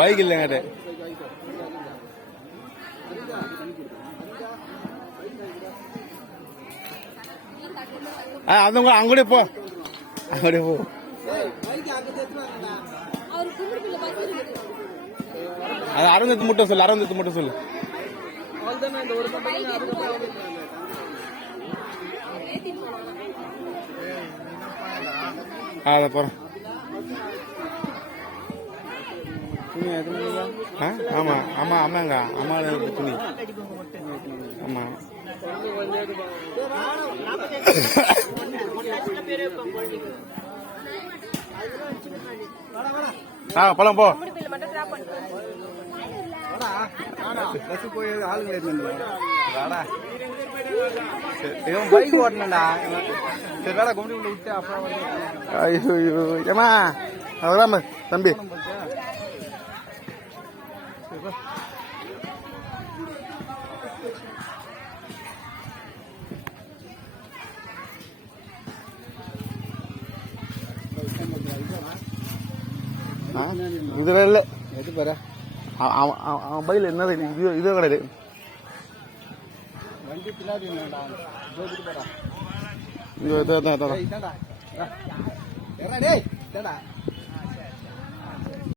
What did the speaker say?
bike இல்லைங்க அது அங்கூட போ அங்கூட போ அது அறந்தத்து மட்டும் சொல்லு அறந்தத்து மட்டும் சொல்லு அத போறோம் ஆமா ஆமா ஆமாங்க அம்மா துணி ஆமா பழம் போ போய் ஆளுங்க பைக் ஓட்டணும்டா சரிடா கும்பிட்டு விட்டு அப்புறம் ஐயோ ஏமா அவ்வளோ தம்பி இதுல இல்ல எது பாரு அவன் பையில என்னது இது கிடையாது வண்டி பின்னாடி